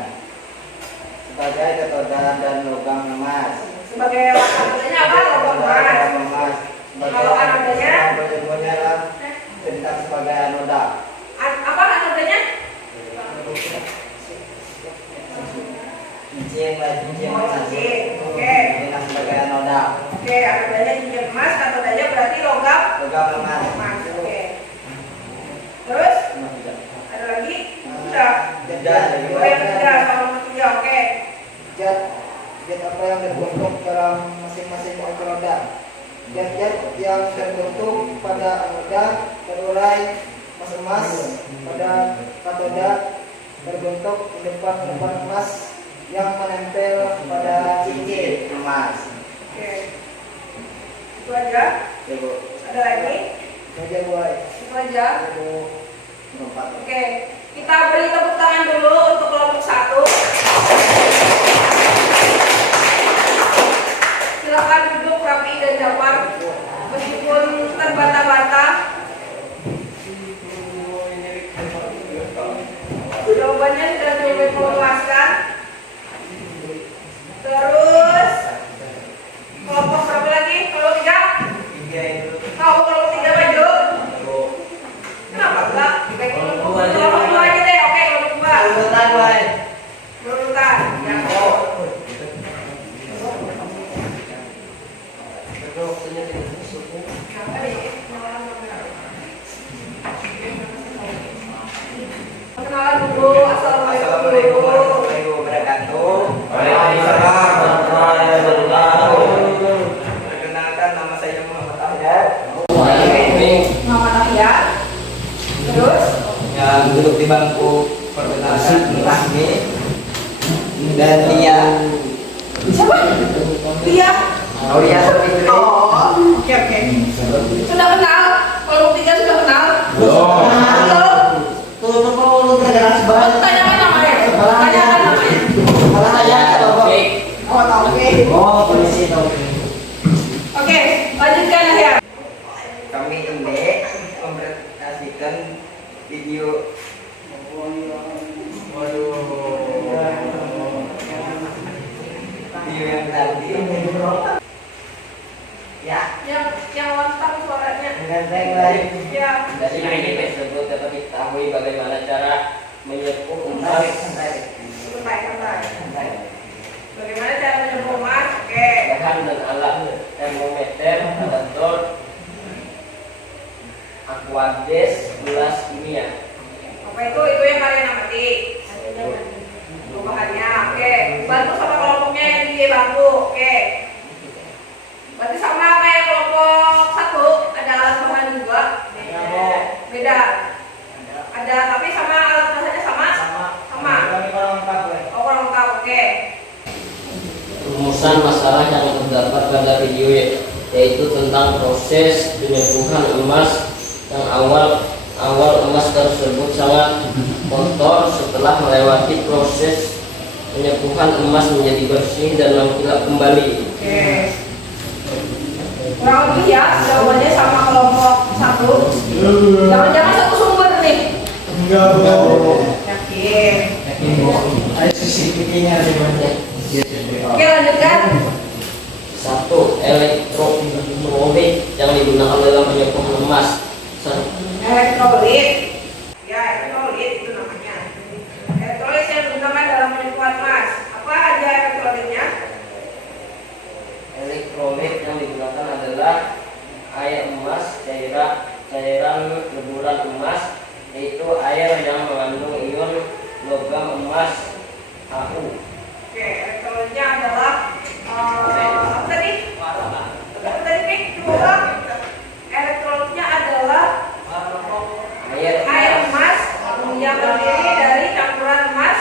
Sebagai katoda dan logam emas. Sebagai katodanya apa? Logam emas. Logam emas. Kalau anodanya? Tentang sebagai anoda. Apa anodanya? Cincin Oh, emas. cincin. Oke. Tentang sebagai anoda. Oke, anodanya cincin emas, katodanya berarti logam Logam emas. emas. Oke. Terus ada lagi? Sudah. Oh, yang ketiga, soal nomor 3. Oke. zat apa yang terbentuk dalam masing-masing elektroda. Zat yang terbentuk pada anoda terurai emas pada katoda terbentuk di depan emas yang menempel pada cincin Emas. Oke. Itu aja. Ibu. Ada lagi? meja buai. Itu aja. Empat. Oke. Kita beri tepuk tangan dulu untuk kelompok 1. Silakan duduk rapi dan jawab meskipun terbata-bata. Jawabannya sudah cukup memuaskan. Terus kelompok berapa lagi? Kelompok 3? Kau kelompok 3 maju. Kenapa enggak? Kelompok 2 aja deh. Oke, kelompok 2. Asmi dan Lia. Siapa? Dia. Oh iya, Fitri. Oh, oke oke. Sudah kenal? Kalau tiga sudah kenal? Belum. Belum. Tuh, lu tergerak banget. Tanyakan namanya. Tanyakan namanya. Kalau saya Taufik. Oh, Taufik. Oh, polisi Taufik. Oke, lanjutkan ya. Kami ini mempresentasikan video. Video yang tadi. Ya, Yang lantang suaranya. dengan baik lain. Ya. Dari ini tersebut dapat diketahui bagaimana cara menyepuh emas Santai. Bagaimana cara menyembuh emas? Oke. bahan dan alat termometer, alat aquades, gelas kimia. Apa itu? Itu yang kalian amati. Bahannya, oke. Bantu sama kelompoknya yang dibantu, oke. Berarti sama kayak kelompok satu, ada alat bahan juga. Beda. Ada, tapi sama alat bahannya sama. Sama. Oh, kurang lengkap, oke. Rumusan masalah yang terdapat pada video yaitu tentang proses penyembuhan emas yang awal emas tersebut sangat kotor. Setelah melewati proses penyembuhan emas menjadi bersih dan mengkilap kembali. Oke. Kurang lebih ya, jawabannya sama kelompok satu. Jangan-jangan satu sumber nih. Enggak, Yakin. Ada CCTV-nya di mana? Oke, lanjutkan. 1. Elektrolit yang digunakan dalam penyembuhan emas. Elektrolit. Ya, elektrolit itu namanya. Elektrolit yang digunakan dalam penyembuhan emas. Apa aja elektrolitnya? Elektrolit yang digunakan adalah air emas, cairan leburan emas, yaitu air yang mengandung ion logam emas Hu. Oke, elektrolitnya adalah apa tadi? Apa tadi, Pik? Coba. Elektrolitnya adalah air emas yang terdiri dari campuran emas.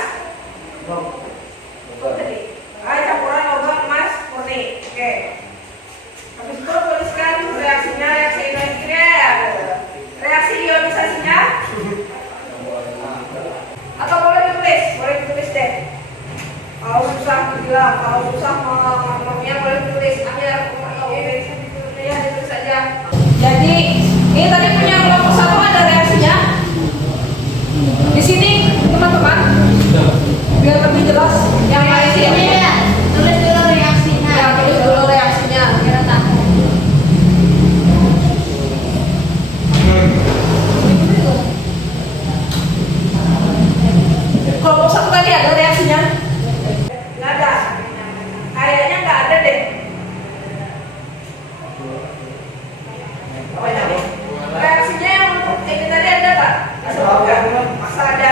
Apa tadi? Campuran logam emas murni. Oke. Habis itu tuliskan reaksinya, reaksi ionisasinya. Atau boleh ditulis deh. Kalau susah bilang, kalau susah ngomongnya boleh ditulis aja. Ya ditulis aja. Jadi ini tadi punya kelompok satu ada reaksinya. Di sini teman-teman, biar lebih jelas. Yang lain sini ya, tulis dulu reaksinya. Ya, tulis dulu reaksinya. Biar tahu. Kelompok satu tadi ada reaksinya? Nggak ada. Kayaknya nggak ada deh. Reaksinya yang untuk ini tadi ada nggak? Disebutkan. Masa ada?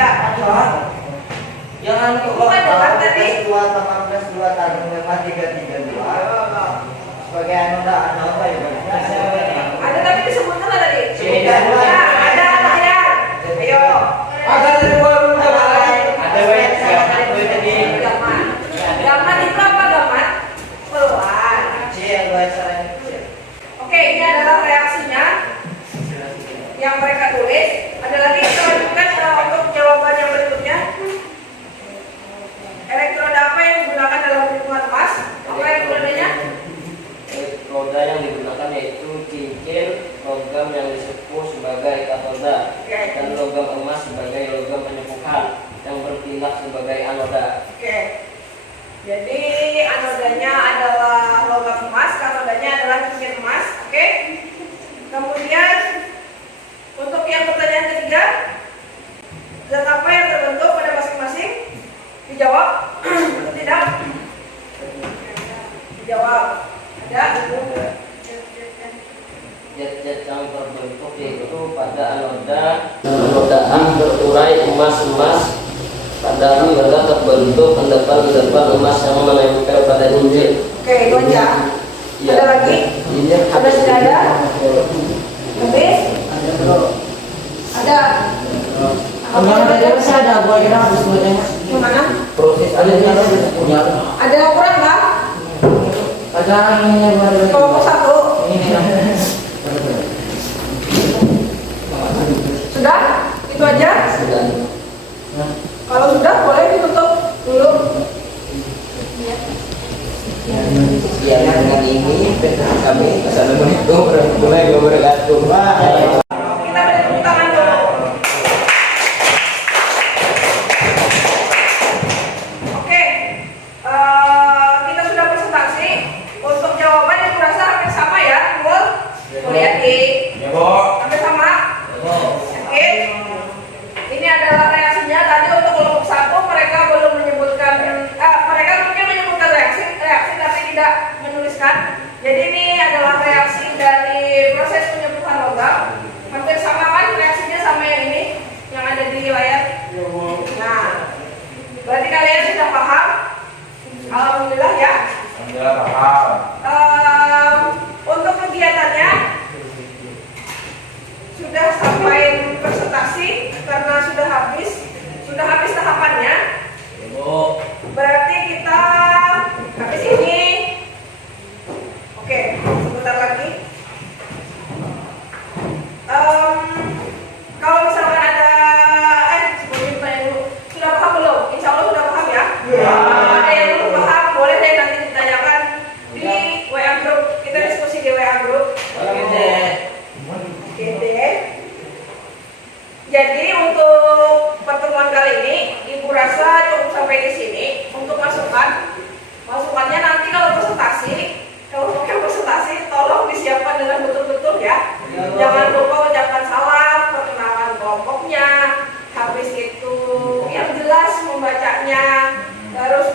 Jangan Itu ada kan tadi? 2 18 2 tarung 5 3 3 2 sebagai anoda ya Pak? Ada tapi disebutkan nggak tadi? Tidak. Ya, ada ya. Ayo. Ada banyak tadi. Gaman itu apa gaman? Peluang. Yang bahasa Oke, ini adalah reaksinya yang mereka tulis. Ada lagi kita lanjutkan untuk jawaban yang berikutnya. Elektroda apa yang digunakan dalam penyembuhan emas? Apa elektrodanya? Elektroda yang digunakan yaitu cincin logam yang disepuh sebagai katoda dan logam emas sebagai logam penyembuhan yang berpindah sebagai anoda. Oke. Jadi anodanya adalah logam emas, katodanya adalah cincin emas. Oke. Kemudian untuk yang pertanyaan ketiga, zat apa yang terbentuk pada masing-masing? Dijawab atau tidak? Dijawab. Ada? Zat-zat yang terbentuk yaitu pada anodaan berurai emas-emas. Pada anoda terbentuk endapan emas yang menempel pada cincin. Oke, itu aja. Ya. Ada lagi? Ada sudah ada? Habis? Ada bro. Ada. Kalau dari saya ada gua kira habis buatnya. Gimana? Proses ada yang punya. Ada yang kurang nggak? Ada ini yang baru. Kelompok 1. Ini. Sudah? Itu aja? Sudah. Kalau sudah boleh ditutup dulu. Ya dengan ini kami assalamualaikum warahmatullahi wabarakatuh. Kita beri tepuk tangan dulu. Oke, kita sudah presentasi. Untuk jawaban yang kurasa hampir sama ya, Bul? Lihat di. Hampir sama. Oke. Ini adalah reaksinya. Tadi untuk kelompok 1 mereka belum menyebutkan, mereka mungkin menyebutkan reaksi tapi tidak menuliskan. Jadi ini adalah reaksi dari proses penyembuhan logam. Hampir sama kan reaksinya sama yang ini yang ada di layar. Nah, berarti kalian sudah paham. Alhamdulillah ya. Untuk kegiatannya sudah sampai presentasi karena sudah habis tahapannya. Berarti kita habis ini. Oke, sebentar lagi. Kalau misalkan ada sebelum tanya dulu, sudah paham belum? Insya Allah sudah paham ya. Ada yang belum paham, boleh deh nanti ditanyakan di WA group. Kita diskusi di WA group. Oke deh. Jadi untuk pertemuan kali ini, Ibu rasa cukup sampai di sini. Untuk masukannya nanti kalau pakai presentasi, tolong disiapkan dengan betul-betul ya. Jangan lupa ucapkan salam, perkenalan kelompoknya, habis itu yang jelas membacanya, terus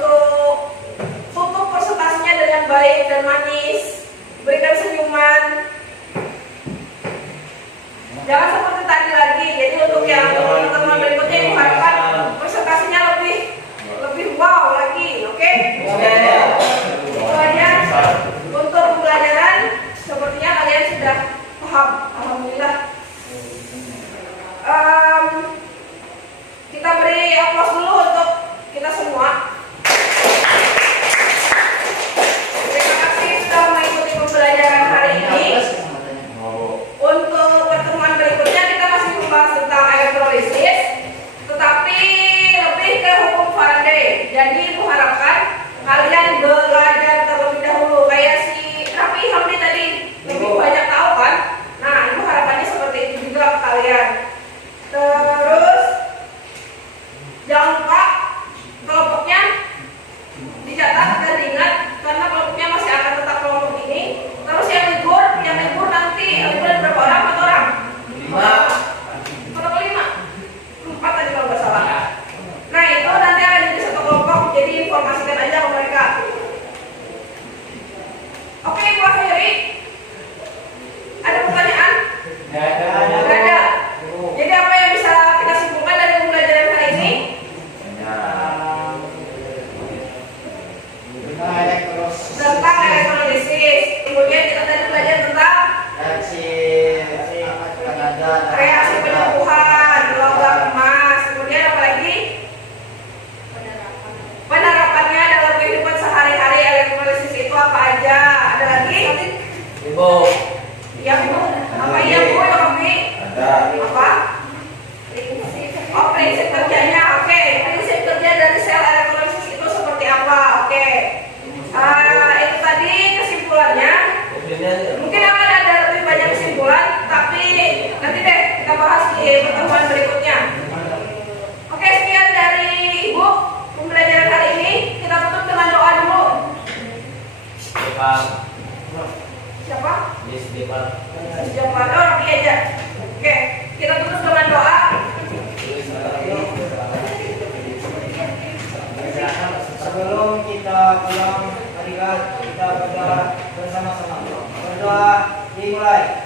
tutup presentasinya dengan baik dan manis, berikan senyuman. Jangan seperti tadi lagi. Jadi untuk yang teman-teman berikutnya Ibu harapkan presentasinya lebih wow lagi, oke? Itu aja untuk pembelajaran. Sepertinya kalian sudah paham, alhamdulillah. Kita beri aplaus dulu untuk kita semua. Terima kasih sudah mengikuti pembelajaran hari ini. Untuk pertemuan berikutnya kita masih membahas tentang elektrolisis, tetapi lebih ke hukum Faraday. Jadi Ibu harapkan kalian belajar terlebih dahulu. Kayak si Raffi Hamdi tadi lebih banyak tahu kan? Nah, Ibu harapannya seperti itu juga kalian. Terus jangan lupa kelompoknya dicatat dan diingat karena kelompoknya masih akan tetap kelompok ini. Terus yang libur nanti liburan berapa orang? 4 orang? 5. Berapa 5? 4 tadi kalau nggak salah. Nah itu nanti akan jadi satu kelompok. Jadi informasikan aja ke mereka. Oke, Ibu akhiri. Ada pertanyaan? Nggak ada. Jadi apa yang bisa kita simpulkan dari pembelajaran hari ini? Tentang elektrolisis. Kemudian kita tadi belajar tentang reaksi penyembuhan logam emas. Kemudian apa lagi? Penerapannya dalam kehidupan sehari-hari elektrolisis itu apa aja? Ada lagi? Ibu. Iya Bu. Apa iya Bu? Ada. Apa? Oh, prinsip kerjanya. Oke. Prinsip kerja dari sel elektrolisis itu seperti apa? Oke. Itu tadi kesimpulannya. Mungkin akan ada lebih banyak kesimpulan, tapi nanti deh kita bahas di pertemuan berikutnya. Oke, sekian dari Ibu pembelajaran hari ini. Kita tutup dengan doa dulu. Siapa? Siapa? Oh, Raffi aja. Oke, kita tutup dengan doa. Sebelum kita pulang, kita berdoa bersama-sama. Berdoa dimulai.